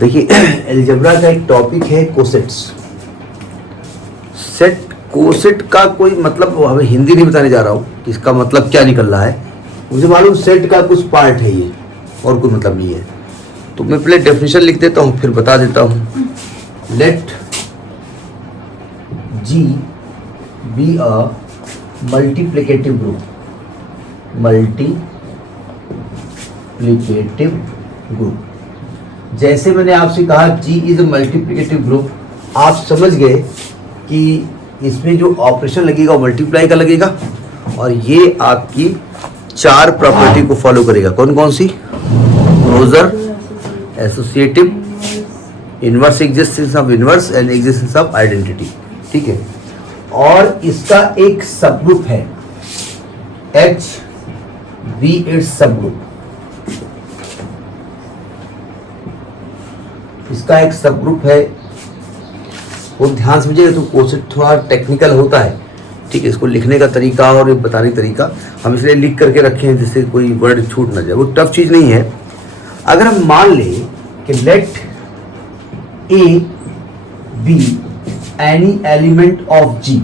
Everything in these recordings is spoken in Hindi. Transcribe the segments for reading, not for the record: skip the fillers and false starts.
देखिए एलजेब्रा का एक टॉपिक है कोसेट्स। सेट कोसेट का कोई मतलब हमें हिंदी नहीं बताने जा रहा हूँ कि इसका मतलब क्या निकल रहा है। मुझे मालूम सेट का कुछ पार्ट है ये, और कोई मतलब नहीं है। तो मैं पहले डेफिनेशन लिख देता हूँ फिर बता देता हूँ। Let G be a multiplicative group, multiplicative group. जैसे मैंने आपसे कहा G is a multiplicative group, आप समझ गए कि इसमें जो ऑपरेशन लगेगा वो मल्टीप्लाई का लगेगा, और ये आपकी 4 प्रॉपर्टी को फॉलो करेगा। कौन कौन सी? Closure, associative, inverse existence of inverse and existence of identity. ठीक है। और इसका एक सब ग्रुप है H be its subgroup. इसका एक सब ग्रुप है, वो ध्यान समझिएगा। तो कोसेट थोड़ा टेक्निकल होता है, ठीक है। इसको लिखने का तरीका और बताने का तरीका हम इसलिए लिख करके रखे हैं जिससे कोई वर्ड छूट ना जाए। वो टफ चीज नहीं है। अगर हम मान लें कि let a be any element of G,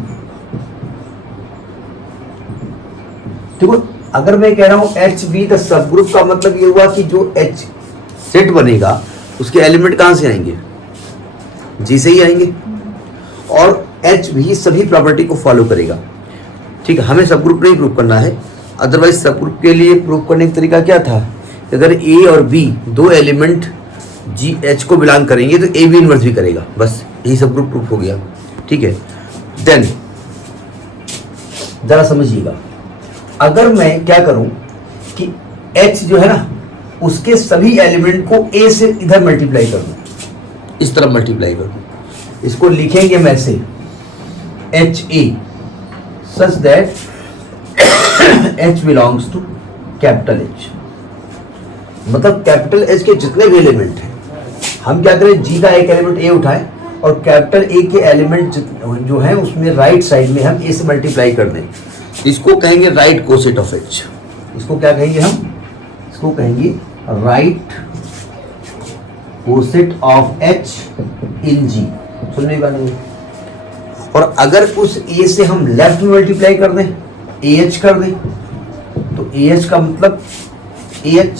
देखो अगर मैं कह रहा हूं एच बी द सब ग्रुप का मतलब ये हुआ कि जो एच सेट बनेगा उसके एलिमेंट कहां से आएंगे? जी से ही आएंगे। और एच भी सभी प्रॉपर्टी को फॉलो करेगा, ठीक है। हमें सब ग्रुप नहीं प्रूव करना है, अदरवाइज सब ग्रुप के लिए प्रूव करने का तरीका क्या था? अगर ए और बी दो एलिमेंट जी एच को बिलोंग करेंगे तो ए बी इनवर्स भी करेगा, बस यही सब ग्रुप प्रूफ हो गया, ठीक है। देन जरा समझिएगा, अगर मैं क्या करूं कि एच जो है ना उसके सभी एलिमेंट को ए से इधर मल्टीप्लाई कर दूं, इस तरफ मल्टीप्लाई कर दूं, इसको लिखेंगे मैं से H A such that H belongs to capital H. मतलब कैपिटल एच के जितने भी एलिमेंट हैं, हम क्या करें, जी का एक एलिमेंट ए उठाएं और कैपिटल ए के एलिमेंट जो है उसमें राइट साइड में हम ए से मल्टीप्लाई कर दें। इसको कहेंगे राइट कोसेट ऑफ एच। इसको क्या कहेंगे हम? इसको कहेंगे right coset of H in जी। सुनने का नहीं। और अगर उस ए से हम लेफ्ट में मल्टीप्लाई कर दें, ए एच कर दें, तो ए एच का मतलब ए एच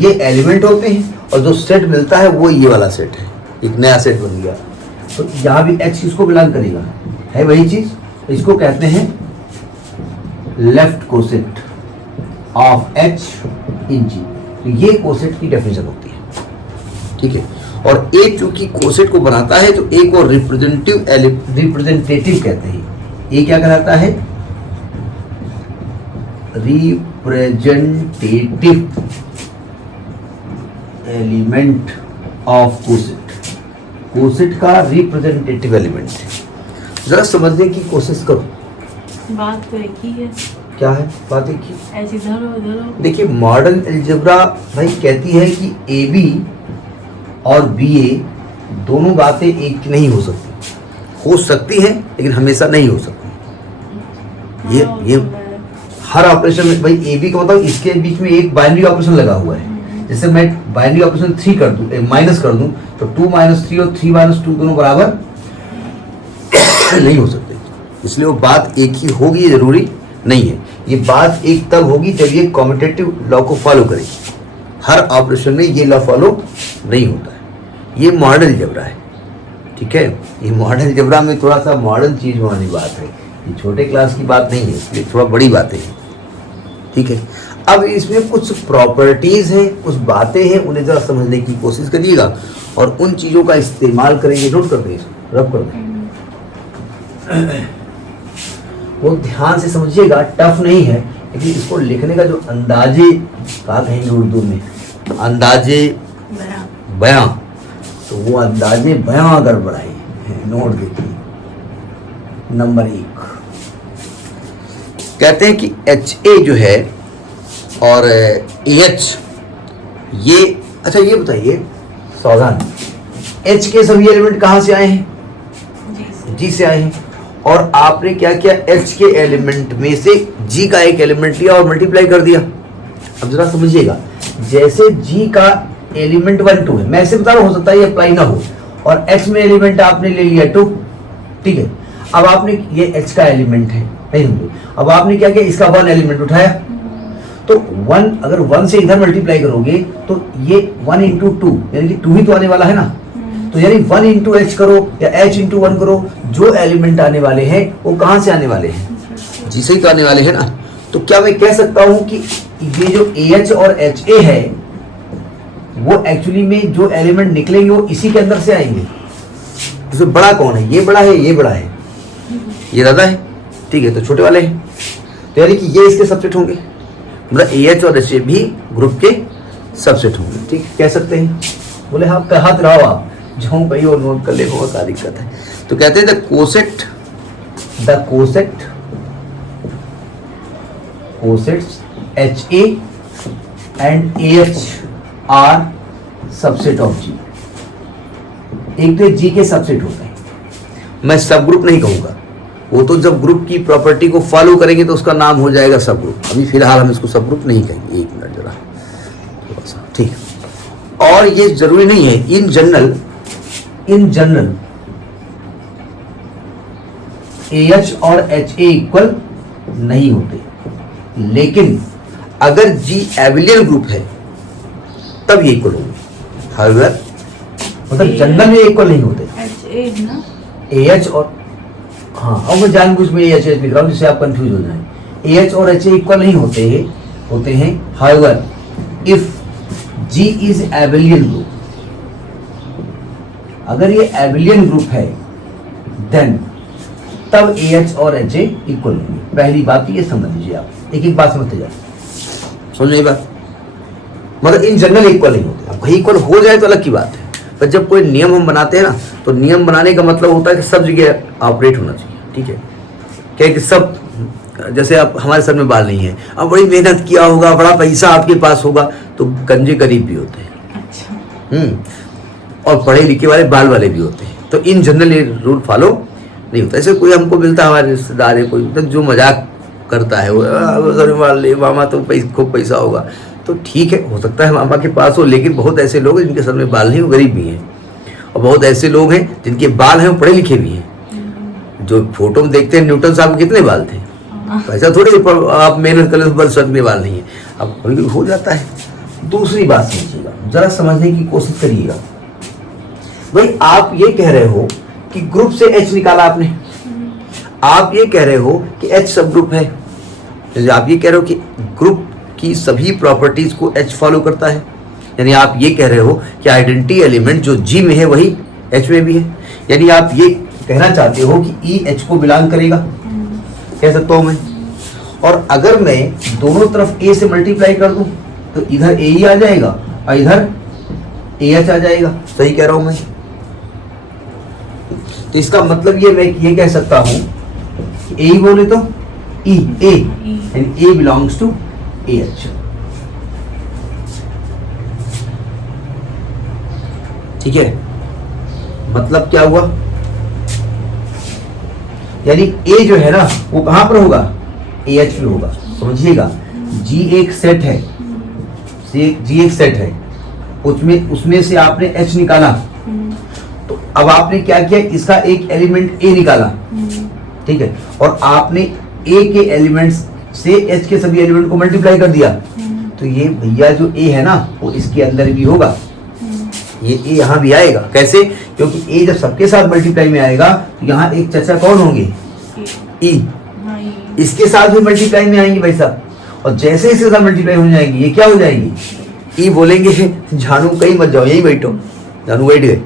ये एलिमेंट होते हैं और जो सेट मिलता है वो ये वाला सेट है, एक नया सेट बन गया। तो यहाँ भी एच किसको बिलोंग करेगा? है वही चीज। इसको कहते हैं left coset of H in जी। तो ये कोसेट की डेफिनेशन होती है, ठीक है। और ए चूंकि कोसेट को बनाता है तो ए को रिप्रेजेंटेटिव कहते हैं। ए क्या कहलाता है? Representative element of coset. Coset का रिप्रेजेंटेटिव एलिमेंट है। जरा समझने की कोशिश करो। बात तो एक ही है। क्या है बात? एक ही। ऐसी धरो। देखिए मॉडर्न अलजेब्रा भाई कहती है कि ए बी और बी ए दोनों बातें एक नहीं हो सकती। हो सकती हैं लेकिन हमेशा नहीं हो सकती। ये हर ऑपरेशन में भाई ए बी का मतलब इसके बीच में एक बाइनरी ऑपरेशन लगा हुआ है। जैसे मैं बाइनरी ऑपरेशन 3 कर दूं, माइनस कर दूं, तो 2 - 3 और 3 - 2 दोनों बराबर नहीं हो सकते। इसलिए वो बात एक ही होगी ये जरूरी नहीं है। ये बात एक तब होगी जब ये कॉम्यूटेटिव लॉ को फॉलो करेगी। हर ऑपरेशन में ये लॉ फॉलो नहीं होता है। ये मॉडर्न अलजेब्रा है, ठीक है। ये मॉडर्न अलजेब्रा में थोड़ा सा मॉडर्न चीज वाली बात है, ये छोटे क्लास की बात नहीं है, इसलिए थोड़ा बड़ी बातें हैं, ठीक है। अब इसमें कुछ प्रॉपर्टीज हैं, कुछ बातें हैं, उन्हें जरा समझने की कोशिश करिएगा और उन चीजों का इस्तेमाल करेंगे। नोट कर दें, रब कर दें, वो ध्यान से समझिएगा। टफ नहीं है लेकिन इसको लिखने का जो अंदाजे क्या कहेंगे उर्दू में, अंदाजे बयां, तो वो अंदाजे बयां गड़बड़ है। नोट देखिए, नंबर 1 कहते हैं कि एच ए जो है और ए एच ये, अच्छा ये बताइए सावधान, एच के सभी एलिमेंट कहां से आए हैं? जी से आए हैं। और आपने क्या किया, एच के एलिमेंट में से जी का एक एलिमेंट लिया और मल्टीप्लाई कर दिया। अब जरा समझिएगा, जैसे जी का एलिमेंट 1 2 है, मैं ऐसे बता रहा हूं, हो सकता है ये अप्लाई ना हो, और H में एलिमेंट आपने ले लिया 2, ठीक है। अब आपने ये H का एलिमेंट है, नहीं समझे, अब आपने क्या किया, इसका 1 एलिमेंट उठाया, तो 1 अगर 1 से इधर मल्टीप्लाई करोगे तो ये 1 इंटू 2 यानी कि 2 ही तो आने वाला है ना, तो यानी 1 इंटू H करो या H इंटू 1 करो, जो एलिमेंट आने वाले हैं वो कहां से आने वाले हैं, जी से ही तो आने वाले हैं ना। तो क्या मैं कह सकता हूं कि ये जो AH और HA है वो एक्चुअली में जो एलिमेंट निकलेंगे वो इसी के अंदर से आएंगे। इसमें बड़ा कौन है, ये बड़ा है, ये बड़ा है, ये ज्यादा है, ठीक है, तो छोटे वाले हैं, तो यानी कि ये इसके सबसेट होंगे, मतलब AH और HA भी ग्रुप के सबसेट होंगे, ठीक है, कह सकते हैं। बोले हाँ कहत रहो आप, जाऊं भाई और नोट कर ले, बहुत क्या दिक्कत है। तो कहते हैं the coset HA and AH are subset of G। एक तो G के सबसेट होते हैं, मैं सब ग्रुप नहीं कहूंगा, वो तो जब ग्रुप की प्रॉपर्टी को फॉलो करेंगे तो उसका नाम हो जाएगा सब ग्रुप, अभी फिलहाल हम इसको सब ग्रुप नहीं कहेंगे, एक मिनट जरा थोड़ा सा, ठीक है। और ये जरूरी नहीं है, इन जनरल AH और HA इक्वल नहीं होते, लेकिन अगर G एबिलियन ग्रुप है तब ये इक्वल होंगे। हाउएवर मतलब जनरल में इक्वल नहीं होते, HA ना, AH और हाँ, अब मैं जानबूझ में AH लिख रहा हूँ जिससे आप कंफ्यूज हो जाएं। AH और HA इक्वल नहीं होते हैं। However if G is abelian group, अगर ये एबिलियन ग्रुप है देन तब AH और HA इक्वल होंगे। पहली बात ये समझ लीजिए, आप एक एक बात समझते जाए, समझ नहीं बात, मतलब इन जनरल इक्वल नहीं होते। अब कहीं इक्वल हो जाए तो अलग की बात है, पर जब कोई नियम हम बनाते हैं ना, तो नियम बनाने का मतलब होता है कि सब जगह ऑपरेट होना चाहिए, ठीक है। क्या कि सब, जैसे आप हमारे सर में बाल नहीं है, अब बड़ी मेहनत किया होगा, बड़ा पैसा आपके पास होगा, तो गंजे गरीब भी होते हैं, अच्छा, और पढ़े लिखे वाले बाल वाले भी होते हैं। तो इन जनरल ये रूल फॉलो नहीं होता। ऐसे कोई हमको मिलता है, हमारे रिश्तेदार है कोई, तो जो मजाक करता है वो मामा तो खूब पैसा होगा, तो ठीक है, हो सकता है मामा के पास हो, लेकिन बहुत ऐसे लोग हैं जिनके सर में बाल नहीं, वो गरीब भी हैं, और बहुत ऐसे लोग हैं जिनके बाल हैं वो पढ़े लिखे भी हैं। जो फोटो में देखते हैं न्यूटन साहब के कितने बाल थे, ऐसा थोड़ी आप मेहनत कर ले बल सर में बाल नहीं है, अब कभी हो जाता है। दूसरी बात समझिएगा, जरा समझने की कोशिश करिएगा। भाई आप ये कह रहे हो कि ग्रुप से H निकाला आपने, आप ये कह रहे हो कि H सब ग्रुप है, जैसे आप ये कह रहे हो कि ग्रुप की सभी प्रॉपर्टीज को H फॉलो करता है, यानी आप ये कह रहे हो कि आइडेंटिटी एलिमेंट जो G में है वही H में भी है, यानी आप ये कहना चाहते हो कि E H को बिलोंग करेगा, कह सकता हूं मैं। और अगर मैं दोनों तरफ A से मल्टीप्लाई कर दूं तो इधर A ही आ जाएगा और इधर AH आ जाएगा, सही कह रहा हूं मैं। तो इसका मतलब ये मैं ये कह सकता हूं कि A बोले तो E A and A belongs to AH, ठीक है। मतलब क्या हुआ, यानी A जो है ना वो कहां पर होगा, AH में होगा, समझिएगा। G एक सेट है, G एक सेट है, उसमें से आपने H निकाला, तो अब आपने क्या किया, इसका एक एलिमेंट A निकाला, ठीक है, और आपने A के एलिमेंट्स से H के सभी एलिमेंट को मल्टीप्लाई कर दिया, तो ये भैया जो A है ना वो इसके अंदर भी होगा, ये A यहाँ भी आएगा। कैसे, क्योंकि A जब सबके साथ मल्टीप्लाई में आएगा तो यहाँ एक चर्चा कौन होंगे, E, इसके साथ भी मल्टीप्लाई में आएंगे भाई साहब, और जैसे इसके साथ मल्टीप्लाई हो जाएंगी ये क्या हो जाएंगी, E बोलेंगे जानू कहीं मत जाओ, यही बैठो, जानू बैठ गए,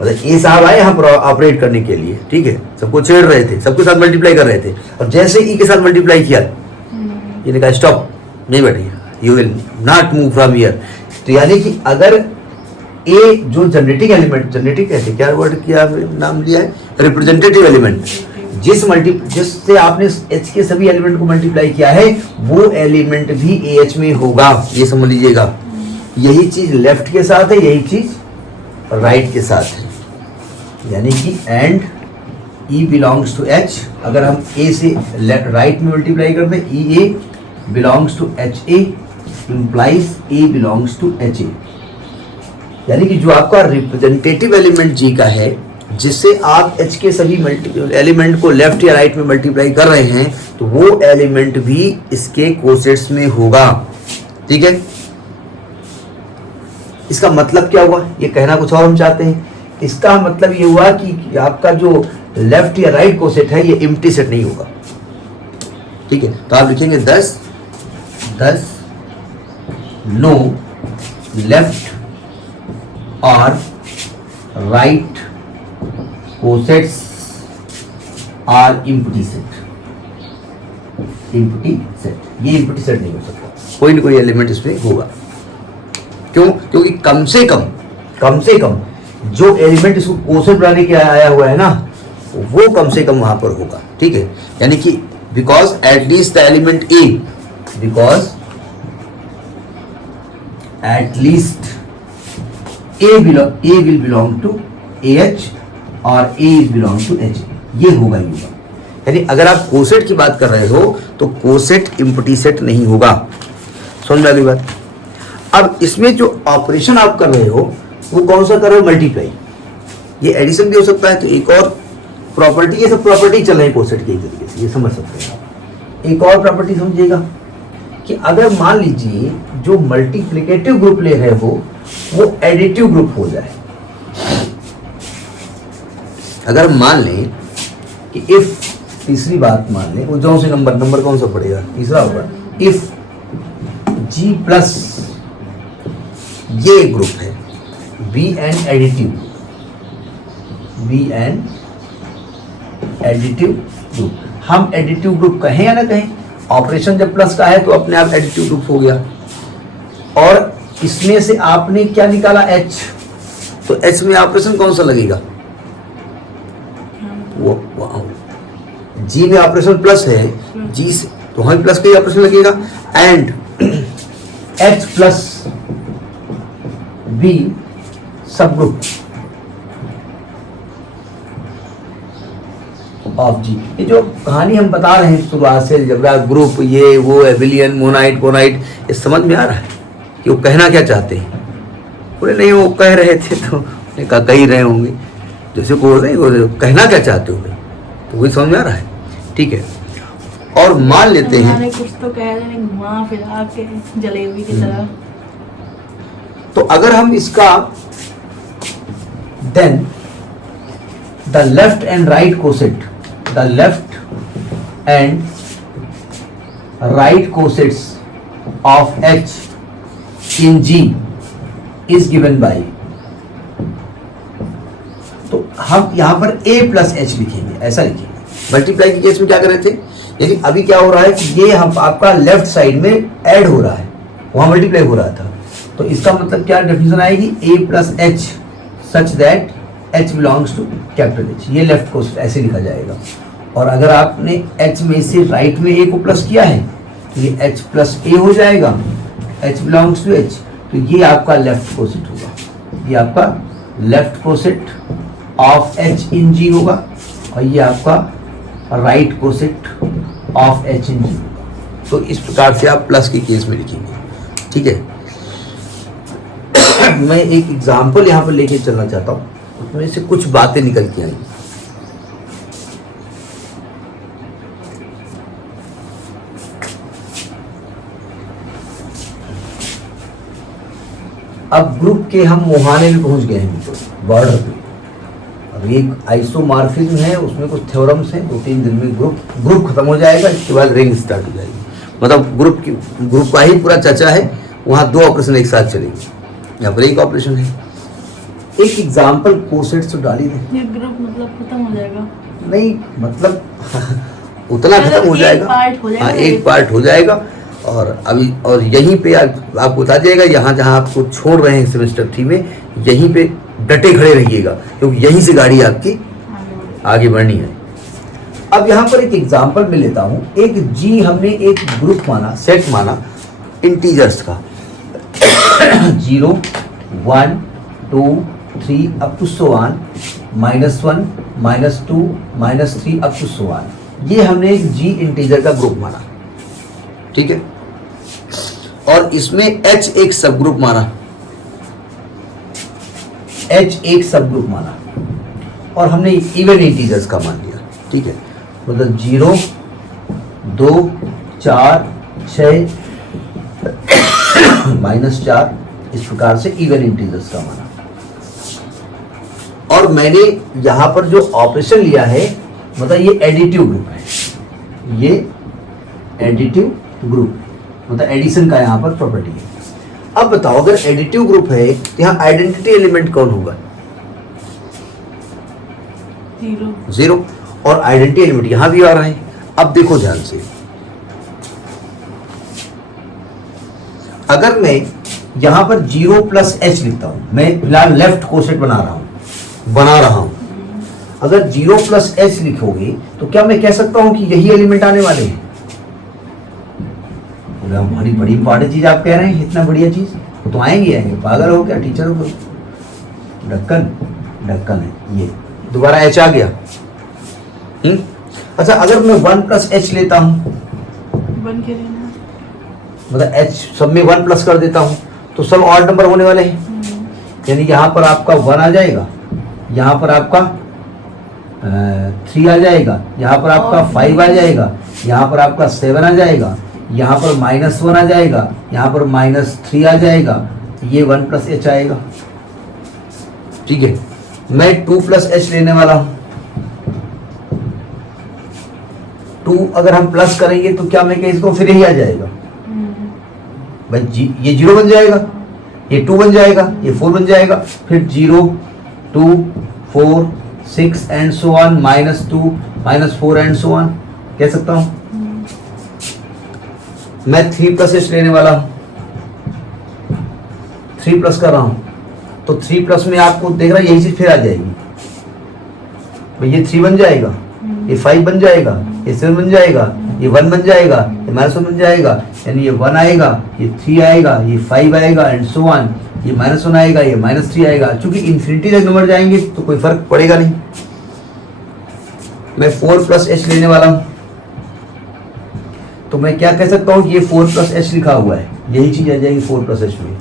मतलब ए साहब आए यहाँ पर ऑपरेट करने के लिए, ठीक है, सबको छेड़ रहे थे, सबके साथ मल्टीप्लाई कर रहे थे, और जैसे ई के साथ मल्टीप्लाई किया ये कहा स्टॉप, नहीं बैठिए, you will not move from here. तो यानी कि अगर ए जो जनरेटिंग एलिमेंट, जनरेटिंग कहते क्या वर्ड किया नाम लिया है, रिप्रेजेंटेटिव एलिमेंट, जिससे आपने एच के सभी एलिमेंट को मल्टीप्लाई किया है वो एलिमेंट भी एच में होगा, ये समझ लीजिएगा। यही चीज लेफ्ट के साथ है, यही चीज राइट के साथ है, यानी कि and E belongs to H, अगर हम A से राइट में मल्टीप्लाई करते हैं, E A belongs to H A implies A belongs to H A। यानी कि जो आपका रिप्रेजेंटेटिव एलिमेंट जी का है, जिससे आप एच के सभी एलिमेंट को लेफ्ट या राइट में मल्टीप्लाई कर रहे हैं, तो वो एलिमेंट भी इसके कोसेट्स में होगा। ठीक है, इसका मतलब क्या हुआ, ये कहना कुछ और हम चाहते हैं। इसका मतलब ये हुआ कि आपका जो लेफ्ट या राइट कोसेट है ये एम्प्टी सेट नहीं होगा। ठीक है, तो आप लिखेंगे 10 नो लेफ्ट और right cosets are empty set. Empty set, ये एम्प्टी सेट नहीं हो सकता, कोई ना कोई एलिमेंट इसमें होगा। क्यों? क्योंकि कम से कम जो एलिमेंट इसको कोसेट बनाने के आया हुआ है ना, वो कम से कम वहां पर होगा। ठीक है, यानी कि because at least the element A, because at least A will belong to AH और A is belong to H, ये होगा ही होगा। यानी अगर आप कोसेट की बात कर रहे हो तो कोसेट एम्प्टी सेट नहीं होगा। समझ में आ गई बात? अब इसमें जो ऑपरेशन आप कर रहे हो वो कौन सा कर रहे हो? मल्टीप्लाई। ये एडिशन भी हो सकता है, तो एक और प्रॉपर्टी, ये सब प्रॉपर्टी चल रही है कोसेट के तरीके से, ये समझ सकते हैं आप। एक और प्रॉपर्टी समझिएगा कि अगर मान लीजिए जो मल्टीप्लिकेटिव ग्रुप ले रहे हो वो एडिटिव ग्रुप हो जाए। अगर मान लें कि इफ, तीसरी बात मान लें, वो जो से नंबर कौन सा पड़ेगा? तीसरा होगा। इफ G प्लस ये ग्रुप है बी एंड एडिटिव ग्रुप, हम एडिटिव ग्रुप कहें या ना कहें, ऑपरेशन जब प्लस का है तो अपने आप एडिटिव ग्रुप हो गया। और इसमें से आपने क्या निकाला? H, तो H में ऑपरेशन कौन सा लगेगा? वो G में ऑपरेशन प्लस है, G से तो हमें प्लस का ही ऑपरेशन लगेगा। एंड H प्लस B सब ग्रुप ऑफ G। ये जो कहानी हम बता रहे हैं शुरुआत से, अलजेब्रा ग्रुप, ये वो एबिलियन, मोनाइट, कोनाइट, ये समझ में आ रहा है कि वो कहना क्या चाहते हैं? बोले नहीं, वो कह रहे थे तो कह ही रहे होंगे, जैसे बोल रहे हैं कहना क्या चाहते हो भाई, तो वही समझ में आ रहा है। ठीक है, और मान लेते हैं कुछ तो कह रहे हैं घुमा फिरा के जलेबी की तरह। तो अगर हम इसका then the left and right coset, the left and right cosets of H in G is given by, तो हम यहां पर A प्लस H लिखेंगे, ऐसा लिखेंगे। मल्टीप्लाई की केस में क्या कर रहे थे, लेकिन अभी क्या हो रहा है कि ये हम आपका लेफ्ट साइड में ऐड हो रहा है, वहां मल्टीप्लाई हो रहा था, तो इसका मतलब क्या डेफिनेशन आएगी? A plus H such that H belongs to capital H, ये लेफ्ट को ऐसे लिखा जाएगा। और अगर आपने H में से राइट में A को प्लस किया है तो ये H प्लस A हो जाएगा, H बिलोंग्स टू H, तो ये आपका लेफ्ट कोसेट होगा, ये आपका left coset of H in G होगा, और ये आपका right coset of H in G होगा। तो इस प्रकार से आप प्लस के केस में लिखेंगे। ठीक है, मैं एक एग्जाम्पल यहाँ पर लेके चलना चाहता हूँ, उसमें से कुछ बातें निकल के आई। अब ग्रुप के हम मुहाने में पहुंच गए हैं, बॉर्डर पे। अब एक आइसोमॉर्फिज्म है, उसमें कुछ थ्योरम्स हैं, 2-3 दिन में ग्रुप खत्म हो जाएगा, इसके बाद रिंग स्टार्ट हो जाएगी। मतलब ग्रुप का ही पूरा चर्चा है, वहाँ 2 ऑपरेशन एक साथ चलेंगे, यहाँ पर एक ऑपरेशन है। एक एग्जाम्पल कोसेट तो डाली दे। ये ग्रुप मतलब खत्म हो जाएगा? नहीं मतलब उतना खत्म हो जाएगा, हाँ एक पार्ट हो जाएगा। और अभी और यहीं पे आपको बता दिएगा, यहाँ जहाँ आपको छोड़ रहे हैं सेमेस्टर 3 में, यहीं पे डटे खड़े रहिएगा, क्योंकि यहीं से गाड़ी आपकी आगे बढ़नी है। अब यहाँ पर एक एग्जाम्पल मैं लेता हूँ। एक जी हमने एक ग्रुप माना, सेट माना इंटीजर्स का 0, 1, 2, 3 up to so on, -1, -2, -3 up to so on। ये हमने एक जी इंटीजर का ग्रुप माना। ठीक है, और इसमें H एक सब ग्रुप माना। H एक सब ग्रुप माना और हमने इवन इंटीजर्स का मान लिया, ठीक है। मतलब 0, 2, 4, 6, -4, इस प्रकार से इवन इंटीजर्स का माना। और मैंने यहां पर जो ऑपरेशन लिया है मतलब ये एडिटिव ग्रुप है, ये एडिटिव ग्रुप मतलब एडिशन का यहां पर प्रॉपर्टी है। अब बताओ अगर एडिटिव ग्रुप है तो यहां आइडेंटिटी एलिमेंट कौन होगा? 0 और आइडेंटिटी एलिमेंट यहां भी आ रहा है। अब देखो ध्यान से, अगर मैं यहां पर 0 + h लिखता हूं, मैं फिलहाल लेफ्ट कोसेट बना रहा हूं, अगर 0 + h लिखोगे तो क्या मैं कह सकता हूं कि यही एलिमेंट आने वाले हैं? बड़ी बड़ी इंपॉर्टेंट चीज आप कह रहे हैं, इतना बढ़िया चीज तो आएंगे, पागल हो क्या? टीचर हो? ढक्कन है ये, दोबारा h आ गया। अच्छा अगर मैं 1 + h लेता हूं, 1 के लेना मतलब h सब में 1 प्लस कर देता हूं तो सब ऑड नंबर होने वाले हैं। यानी यहां पर आपका 1 आ जाएगा, यहां पर आपका 3 आ जाएगा, यहां पर आपका 5 आ जाएगा, यहां पर आपका 7 आ जाएगा, यहां पर -1 आ जाएगा, यहां पर -3 आ जाएगा, ये 1 + h आएगा, ठीक है। मैं 2 + h लेने वाला हूं, 2 अगर हम प्लस करेंगे तो क्या मैं कह इसको फिर यही आ जाएगा भाई, ये 0 बन जाएगा, ये 2 बन जाएगा, ये 4 बन जाएगा, फिर 0, 2, 4, 6 and so on, -2, -4 and so on कह सकता हूं। मैं 3 + h लेने वाला हूं, 3 प्लस कर रहा हूं तो 3 प्लस में आपको देख रहा है यही चीज फिर आ जाएगी भाई, ये 3 बन जाएगा, ये 5 बन जाएगा, ये 7 बन जाएगा, ये 1 बन जाएगा, ये -1 बन जाएगा, यानी ये 1 आएगा, ये 3 आएगा, ये 5 आएगा एंड सो ऑन, ये -1 आएगा, ये -3 आएगा। चूंकि इन्फिनिटी तक नंबर जाएंगे तो कोई फर्क पड़ेगा नहीं। मैं 4 + h लेने वाला हूं तो मैं क्या कह सकता हूं कि ये 4 + h लिखा हुआ है, यही चीज आ जाएगी 4 + h में,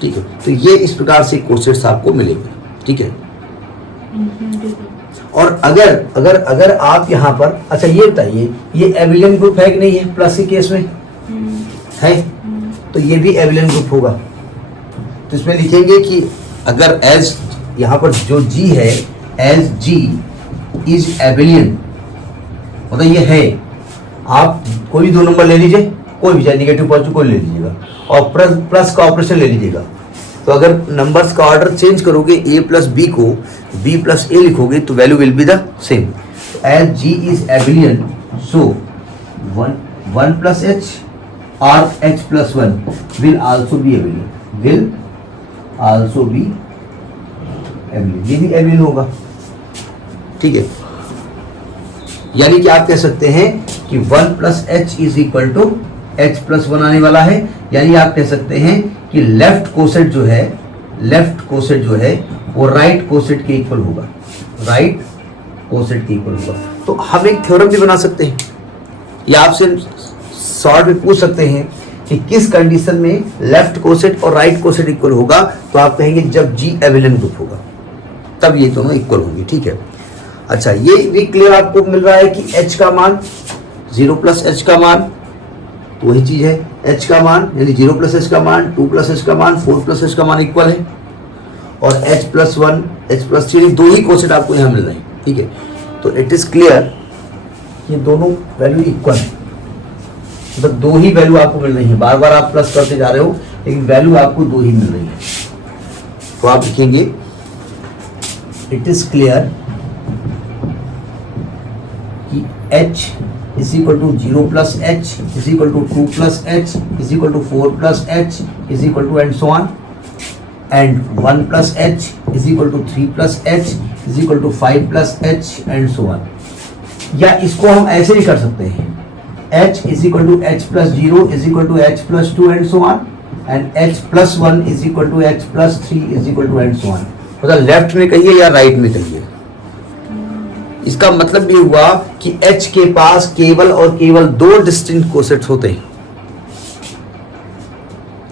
ठीक है। तो ये इस प्रकार से कोसेट्स आपको मिलेंगे, ठीक है। और अगर आप यहाँ पर, अच्छा ये बताइए ये एबिलियन ग्रुप है कि नहीं है? प्लस के केस में है तो ये भी एबिलियन ग्रुप होगा। तो इसमें लिखेंगे कि अगर एज यहाँ पर जो G है, एज G इज एबिलियन, मतलब ये है, आप कोई भी 2 नंबर ले लीजिए, कोई भी चाहे नेगेटिव पॉजिटिव कोई ले लीजिएगा और प्लस का ऑपरेशन ले लीजिएगा। तो अगर नंबर्स का ऑर्डर चेंज करोगे a + b को b + a लिखोगे तो value will be the same. As G is abelian so 1 + h or h + 1 will also be abelian, will also be abelian, ये भी abelian होगा, ठीक है। यानी कि आप कह सकते हैं कि 1 + h = h + 1 आने वाला है। यानी आप कह सकते हैं कि लेफ्ट कोसेट जो है वो राइट कोसेट के इक्वल होगा, राइट कोसेट के इक्वल होगा। तो हम एक थ्योरम भी बना सकते हैं या आपसे शॉर्ट में पूछ सकते हैं कि किस कंडीशन में लेफ्ट कोसेट और राइट कोसेट इक्वल होगा, तो आप कहेंगे जब G एबिलियन ग्रुप होगा तब ये दोनों इक्वल होंगे, ठीक है। अच्छा ये भी क्लियर आपको मिल रहा है कि h का मान 0 + h का मान तो वही चीज है, h का मान यानी 0 + h का मान, 2 + h का मान, 4 + h का मान इक्वल है और h + 1 h + 3 दो ही कोसेट आपको यहाँ मिल रहे हैं, ठीक है। तो इट इज क्लियर ये दोनों वैल्यू इक्वल है, मतलब दो ही वैल्यू आपको मिल रही है, बार बार आप प्लस करते जा रहे हो लेकिन वैल्यू आपको दो ही मिल रही है। तो आप लिखेंगे इट इज क्लियर कि h is equal to 0 plus h is equal to 2 plus h is equal to 4 plus h is equal to and so on, and 1 plus h is equal to 3 plus h is equal to 5 plus h and so on। या इसको हम ऐसे ही कर सकते हैं, h is equal to h plus 0 is equal to h plus 2 and so on, and h plus 1 is equal to h plus 3 is equal to and so on। मतलब लेफ्ट में कहिए या राइट में कहिए, इसका मतलब ये हुआ कि h के पास केवल और केवल दो डिस्टिंक्ट कोसेट्स होते हैं,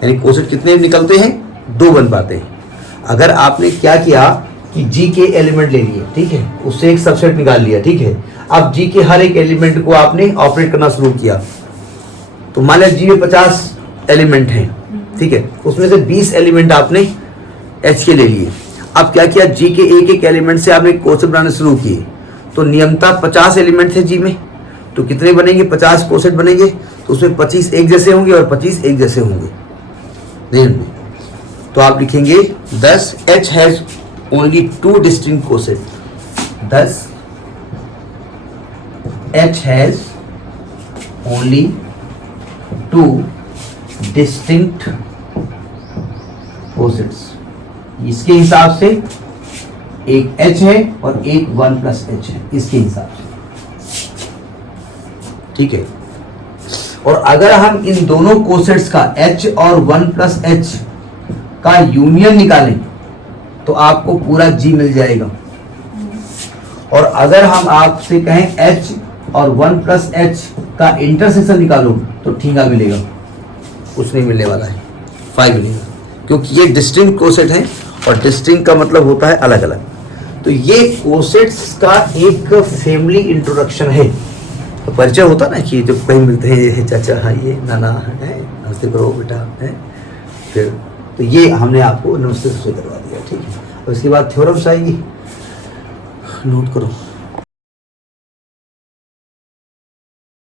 यानी कोसेट कितने निकलते हैं, 2 बन पाते हैं। अगर आपने क्या किया कि जी के एलिमेंट ले लिए, ठीक है, उससे एक सबसेट निकाल लिया, ठीक है, अब जी के हर एक एलिमेंट को आपने ऑपरेट करना शुरू किया, तो मान लिया जी में 50 एलिमेंट हैं, ठीक है, उसमें से 20 एलिमेंट आपने एच के ले लिए। अब क्या किया, जी के एक एक एलिमेंट से आपने कोसेट बनाने शुरू किए, तो नियमता 50 एलिमेंट थे जी में, तो कितने बनेंगे, 50 कोसेट बनेंगे, तो उसमें 25 एक जैसे होंगे और 25 एक जैसे होंगे। तो आप लिखेंगे 10 H has only 2 distinct coset, 10 H has only 2 distinct cosets. इसके हिसाब से एक H है और एक 1+H है, इसके हिसाब से, ठीक है। और अगर हम इन दोनों कोसेट्स का H और 1+H का यूनियन निकालें तो आपको पूरा G मिल जाएगा। और अगर हम आपसे कहें H और 1+H का इंटरसेक्शन निकालो तो ठीका मिलेगा, कुछ नहीं मिलने वाला है, 5 मिलेगा, क्योंकि ये डिस्टिंक्ट कोसेट है और डिस्टिंक्ट का मतलब होता है अलग अलग। तो ये कोसेट्स का एक फैमिली इंट्रोडक्शन है। तो परिचय होता ना कि जब कहीं मिलते हैं, ये चाचा हाँ, ये नाना है, नमस्ते करो बेटा है, फिर तो ये हमने आपको नमस्ते से करवा दिया, ठीक है। और इसके बाद थ्योरम्स आएगी, नोट करो।